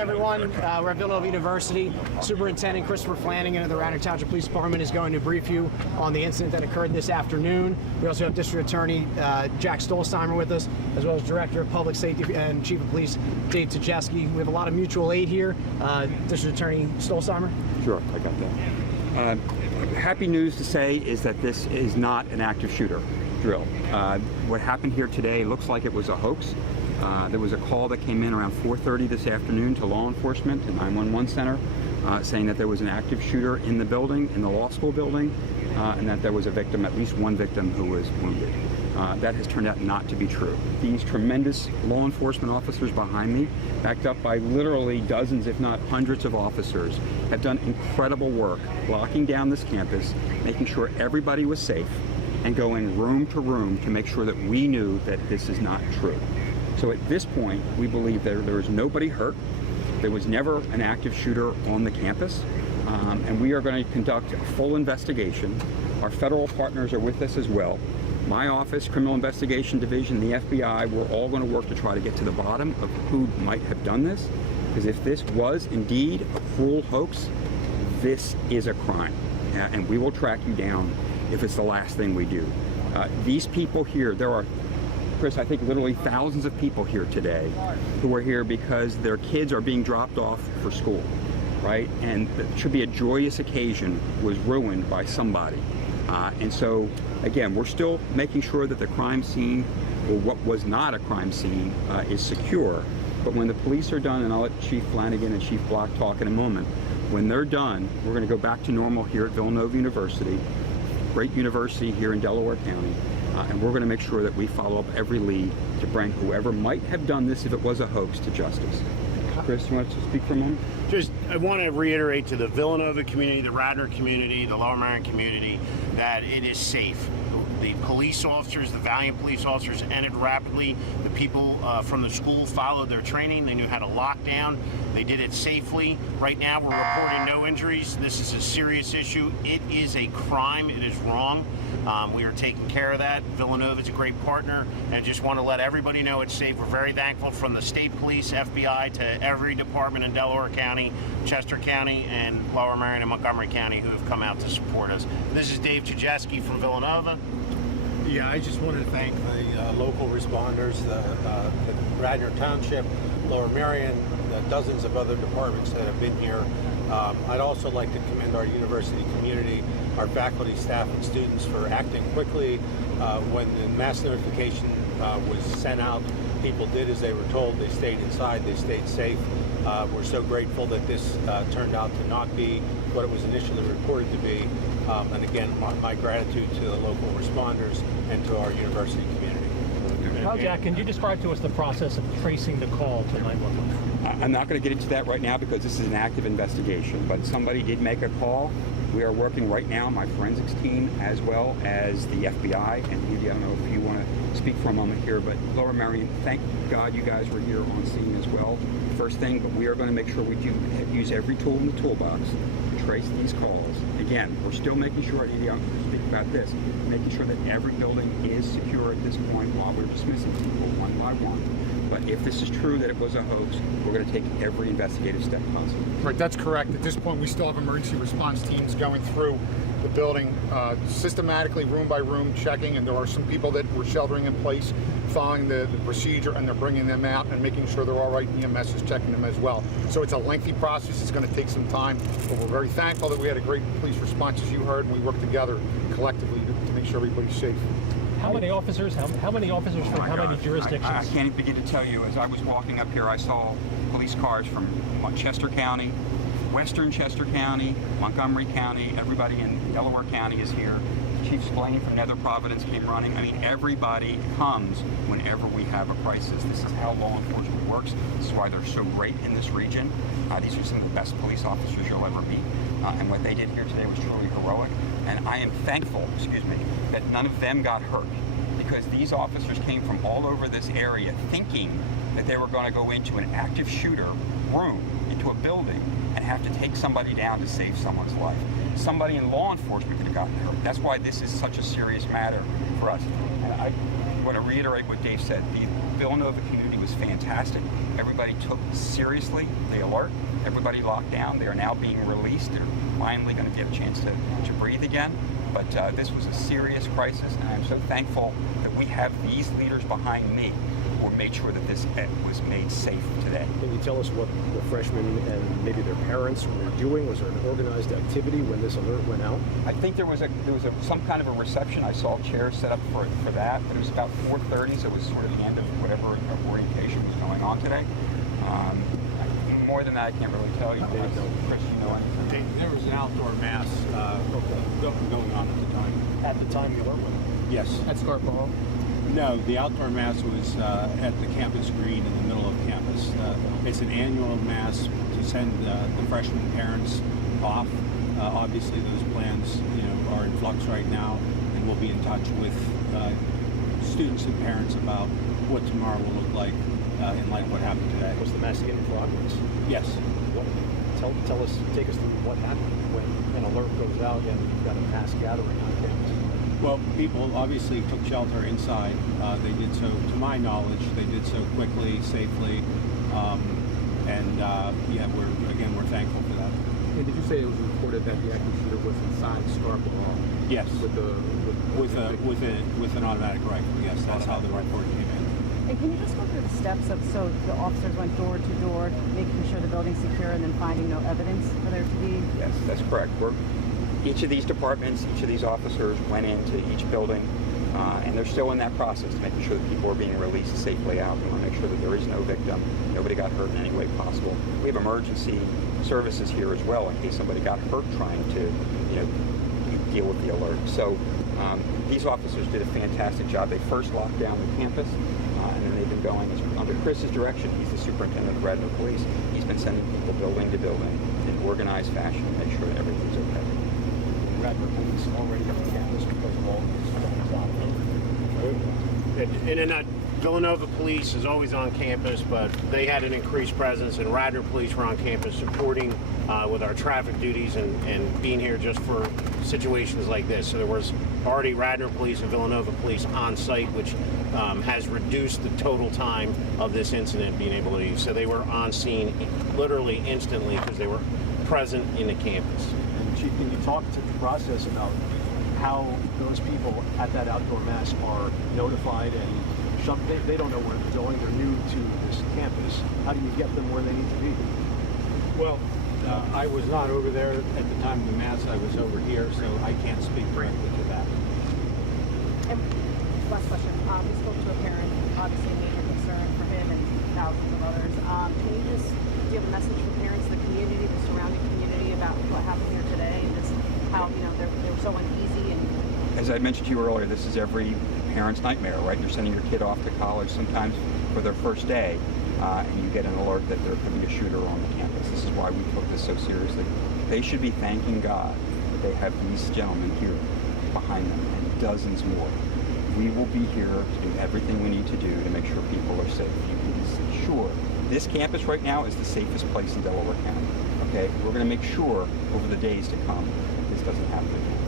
everyone. We're at Villanova University. Superintendent Christopher Flanagan of the Radnor Township Police Department is going to brief you on the incident that occurred this afternoon. We also have District Attorney Jack Stolzheimer with us, as well as Director of Public Safety and Chief of Police Dave Tchaikovsky. We have a lot of mutual aid here. District Attorney Stolzheimer. Sure, I got that. Happy news to say is that this is not an active shooter drill. What happened here today looks like it was a hoax. There was a call that came in around 4:30 this afternoon to law enforcement at 911 Center saying that there was an active shooter in the building, in the law school building, and that there was a victim, at least one victim, who was wounded. That has turned out not to be true. These tremendous law enforcement officers behind me, backed up by literally dozens, if not hundreds of officers, have done incredible work locking down this campus, making sure everybody was safe, and going room to room to make sure that we knew that this is not true. So at this point, we believe that there is nobody hurt. There was never an active shooter on the campus, and we are going to conduct a full investigation. Our federal partners are with us as well. My office, Criminal Investigation Division, the FBI, we're all going to work to try to get to the bottom of who might have done this, because if this was indeed a cruel hoax, this is a crime, and we will track you down if it's the last thing we do. These people here, there are, Chris, I think literally thousands of people here today who are here because their kids are being dropped off for school, right? And it should be a joyous occasion was ruined by somebody. And so, again, we're still making sure that the crime scene, or what was not a crime scene, is secure. But when the police are done, and I'll let Chief Flanagan and Chief Block talk in a moment, when they're done, we're going to go back to normal here at Villanova University, great university here in Delaware County, and we're going to make sure that we follow up every lead to bring whoever might have done this, if it was a hoax, to justice. Chris, you want to speak for a moment? I want to reiterate to the Villanova community, the Radnor community, the Lower Merion community, that it is safe. The police officers, the valiant police officers, entered rapidly. The people from the school followed their training. They knew how to lock down. They did it safely. Right now, we're reporting no injuries. This is a serious issue. It is a crime. It is wrong. We are taking care of that. Villanova is a great partner, and I just want to let everybody know it's safe. We're very thankful, from the state police, FBI, to every department in Delaware County, Chester County, and Lower Merion and Montgomery County who have come out to support us. This is Dave Tchaikovsky from Villanova. Yeah, I just wanted to thank the local responders, the Radnor Township, Lower Merion, the dozens of other departments that have been here. I'd also like to commend our university community, our faculty, staff, and students for acting quickly. When the mass notification was sent out, people did as they were told. They stayed inside, they stayed safe. We're so grateful that this turned out to not be what it was initially reported to be. And again, my gratitude to the local responders and to our university community. Now, Jack, can you describe to us the process of tracing the call to 911? I'm not going to get into that right now because this is an active investigation, but somebody did make a call. We are working right now, my forensics team, as well as the FBI, and I don't know if you want to speak for a moment here, but Lower Merion, thank God you guys were here on scene as well. First thing, but we are going to make sure we do use every tool in the toolbox to trace these calls. Again, we're still making sure, I need to speak about this, making sure that every building is secure at this point while we're dismissing people one by one. But if this is true that it was a hoax, we're going to take every investigative step possible. Right, that's correct. At this point, we still have emergency response teams going through the building systematically, room by room, checking, and there are some people that were sheltering in place, following the procedure, and they're bringing them out and making sure they're all right. EMS is checking them as well. So it's a lengthy process. It's going to take some time, but we're very thankful that we had a great police response, as you heard, and we worked together collectively to make sure everybody's safe. How many officers? How many officers from how many jurisdictions? I can't even begin to tell you. As I was walking up here, I saw police cars from Chester County, Western Chester County, Montgomery County. Everybody in Delaware County is here. Chief Splain from Nether Providence came running. I mean, everybody comes whenever we have a crisis. This is how law enforcement works. This is why they're so great in this region. These are some of the best police officers you'll ever meet. And what they did here today was truly heroic. And I am thankful, that none of them got hurt, because these officers came from all over this area thinking that they were going to go into an active shooter room, into a building, and have to take somebody down to save someone's life. Somebody in law enforcement could have gotten hurt. That's why this is such a serious matter for us. And want to reiterate what Dave said. The Villanova community was fantastic. Everybody took seriously the alert. Everybody locked down. They are now being released. They're finally going to get a chance to breathe again. But this was a serious crisis, and I'm so thankful that we have these leaders behind me who made sure that this was made safe today. Can you tell us what the freshmen and maybe their parents were doing? Was there an organized activity when this alert went out? I think there was some kind of a reception. I saw chairs set up for that, but it was about 4:30, so it was sort of the end of whatever orientation was going on today. More than that, I can't really tell you. Chris, you know anything? There was an outdoor mass going on at the time. At the time the alert went out? Yes. At Scarborough? No, the outdoor mass was at the campus green in the middle of campus. It's an annual mass to send the freshman parents off. Obviously, those plans, are in flux right now, and we'll be in touch with students and parents about what tomorrow will look like in light of what happened today. Was the mass in progress? Yes. Tell us, take us through what happened when an alert goes out and you've got a mass gathering on campus. Well, people obviously took shelter inside. They did so, to my knowledge, they did so quickly, safely, we're thankful for that. And did you say it was reported that the active shooter was inside Scarborough? Yes. With an automatic rifle. Yes, that's how the report came in. And can you just go through the steps of, so the officers went door to door, making sure the building's secure and then finding no evidence for there to be? Yes, that's correct. Each of these departments, each of these officers went into each building, and they're still in that process, making sure that people are being released safely out. We want to make sure that there is no victim, nobody got hurt in any way possible. We have emergency services here as well in case somebody got hurt trying to, deal with the alert. So these officers did a fantastic job. They first locked down the campus, and then they've been going under Chris's direction. He's the superintendent of Radnor Police. He's been sending people building to building in organized fashion to make sure that everything's okay. Radnor Police already on campus because of all these things. Villanova Police is always on campus, but they had an increased presence, and Radnor Police were on campus supporting with our traffic duties and being here just for situations like this. So there was already Radnor Police and Villanova Police on site, which has reduced the total time of this incident being able to use. So they were on scene literally instantly because they were present in the campus. And Chief, can you talk to the process about how those people at that outdoor mass are notified and they don't know where they're going, they're new to this campus. How do you get them where they need to be? Well, I was not over there at the time of the mass. I was over here, so I can't speak directly to that. And last question, we spoke to a parent, obviously a major concern for him and thousands of others. Can you just give a message for parents, the community, the surrounding community about what happened here today and just how, they were so uneasy? And As I mentioned to you earlier, this is every parent's nightmare, right? You're sending your kid off to college sometimes for their first day, and you get an alert that there could be a shooter on the campus. This is why we took this so seriously. They should be thanking God that they have these gentlemen here behind them and dozens more. We will be here to do everything we need to do to make sure people are safe. You can be sure this campus right now is the safest place in Delaware County. Okay, we're going to make sure over the days to come this doesn't happen again.